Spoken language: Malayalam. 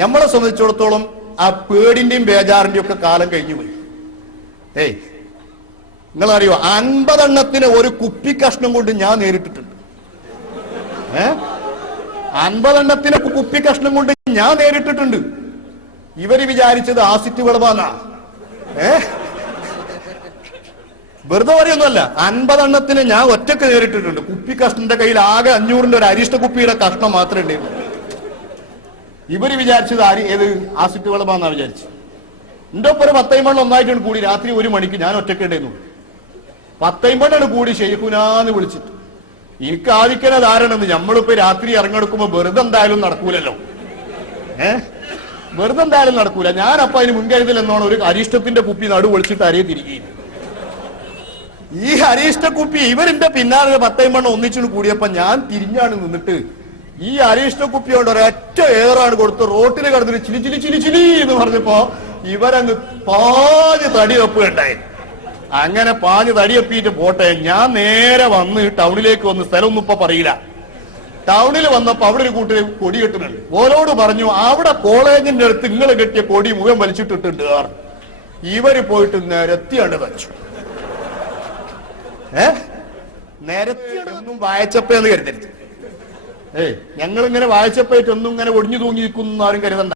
നമ്മളെ സംബന്ധിച്ചിടത്തോളം ആ പേടിന്റെയും ബേജാറിന്റെയും ഒക്കെ കാലം കഴിഞ്ഞു പോയി. നിങ്ങളറിയോ 50 എണ്ണത്തിന് ഒരു കുപ്പി കഷ്ണം കൊണ്ട് ഞാൻ നേരിട്ടിട്ടുണ്ട്. 50 എണ്ണത്തിന് കുപ്പി കഷ്ണം കൊണ്ട് ഞാൻ നേരിട്ടിട്ടുണ്ട്. ഇവര് വിചാരിച്ചത് ആസിറ്റ് വിളവാന്നാ. വെറുതെ പറയൊന്നുമല്ല, 50 എണ്ണത്തിന് ഞാൻ ഒറ്റക്ക് നേരിട്ടിട്ടുണ്ട്. കുപ്പി കഷ്ണന്റെ കയ്യിൽ ആകെ 500ന്റെ ഒരു അരിഷ്ട കുപ്പിയുടെ കഷ്ണം മാത്രമേ ഉണ്ടായിരുന്നു. ഇവര് വിചാരിച്ചത് ഏത് ആസിറ്റ് വിളവാന്നാ വിചാരിച്ചു. എന്റെ ഒപ്പം ഒരു 10 ഒന്നായിട്ടാണ് കൂടി. രാത്രി 1 മണിക്ക് ഞാൻ ഒറ്റക്ക് ഉണ്ടായിരുന്നു. 10 കൂടി ഷെയ്ഖുനാന്ന് വിളിച്ചിട്ട് എനിക്ക് ആദിക്കണ ധാരണന്ന് നമ്മളിപ്പോ രാത്രി ഇറങ്ങിയെടുക്കുമ്പോ വെറുതെ എന്തായാലും നടക്കൂലല്ലോ. വെറുതെ എന്തായാലും നടക്കൂല. ഞാനപ്പോ അതിന് മുൻകരുതൽ എന്നോണം ഒരു അരിഷ്ടത്തിന്റെ കുപ്പി നടു വിളിച്ചിട്ട് അരയെ തിരികെ. ഈ അരിഷ്ട കുപ്പി ഇവരിന്റെ പിന്നാലെ 10 ഒന്നിച്ചു കൂടിയപ്പോ ഞാൻ തിരിഞ്ഞാണ് നിന്നിട്ട് ഈ അരിഷ്ട കുപ്പി കൊണ്ട് ഒരൊറ്റ ഏറാണ് കൊടുത്ത് റോട്ടിൽ കിടന്നിട്ട് ചിലി ചിലി ചിലി ചിലി എന്ന് പറഞ്ഞപ്പോ ഇവരങ്ങ് പാഞ്ഞ് തടി വെപ്പുകയുണ്ടായി. അങ്ങനെ പാഞ്ഞ് തടിയപ്പിയിട്ട് പോട്ടെ, ഞാൻ നേരെ വന്ന് ടൗണിലേക്ക് വന്ന് സ്ഥലമൊന്നും ഇപ്പൊ പറയില്ല. ടൗണിൽ വന്നപ്പോ അവിടെ ഒരു കൂട്ടര് കൊടി കെട്ടുന്നുണ്ട്. ഓരോട് പറഞ്ഞു അവിടെ കോളേജിന്റെ അടുത്ത് നിങ്ങൾ കെട്ടിയ കൊടി മുഴുവൻ വലിച്ചിട്ടിട്ടുണ്ട്. ഇവര് പോയിട്ട് നിരത്തിയാണ് വെച്ചു. നിരത്തിയൊന്നും വായിച്ചപ്പേന്ന് കരുതരുത്. ഞങ്ങളിങ്ങനെ വായിച്ചപ്പോയിട്ടൊന്നും ഇങ്ങനെ ഒടിഞ്ഞു തൂങ്ങി നിൽക്കുന്നു ആരും കരുതണ്ട.